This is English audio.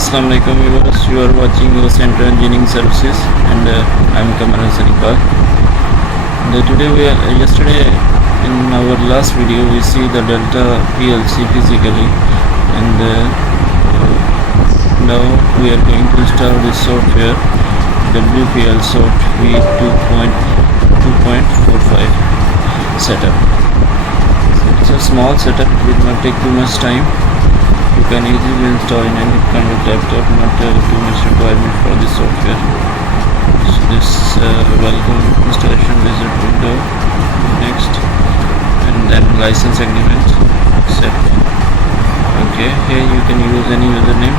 Assalamualaikum viewers, you are watching your Center Engineering Services and I am Kamar Hassan Iqbal. Yesterday in our last video we see the Delta PLC physically, and now we are going to install this software WPLSoft V2.2.45 setup. It's a small setup, it will not take too much time. You can easily install in any kind of laptop, not too much requirement for this software. So this welcome installation wizard window, next, and then license agreement, accept. Okay, here you can use any username.